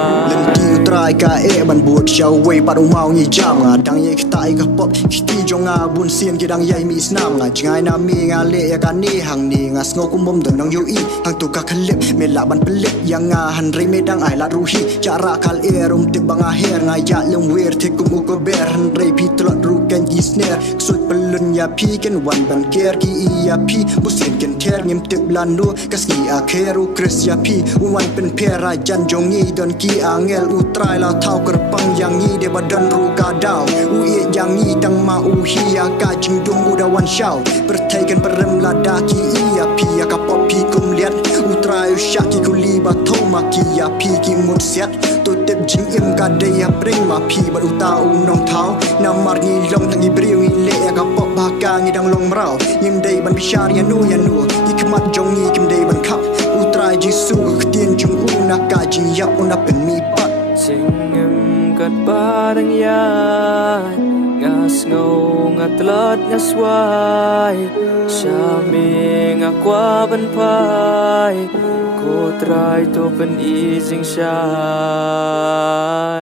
Lần kia trai cả ban buộc show way bắt mau như jam ngà đang ye tại cái pop khi trong ngà buồn xiên kia đang ye mi snam ngà ngay na mi ngà lệ ya kan ni hang ni ngà snow kum bom dong yo i hang tu ka khalip me la ban pelik yang ngà han re me dang ai la ruhi cara kal erum te banga her ngà ya lem wer te kum ko ber han re pi tlot ru kan yi snare sut pelun ya pi kan wan ban ker ki ya pi busin kan ter ngim te blando kaski a keru kris ya pi wan pen pera jan jongi don ki angel utrai la thau kerpang yang ni de badan ru ka dau u ye yang ni tang ma u hia ka jing dung u da wan shau pertai kan perem la da ki ya pi ya ka pop pi kum liat utrai u shaki ku li ba tho ma ki ya pi ki mut siat tu tep jing im ka de ya bring ma pi ba u ta u nong thau na mar ni long tang i briu i le ya ka pop ba ka ni dang long rau yim dei ban bi shar ya nu i kmat jong ni kim dei ban khap utrai jisu tien jung u na ka jing ya u na pen mi pa Chingem kat barang yan ngas ngau ngatlat ngaswai Shami ngakwa ban pai Ko try to pen easing shy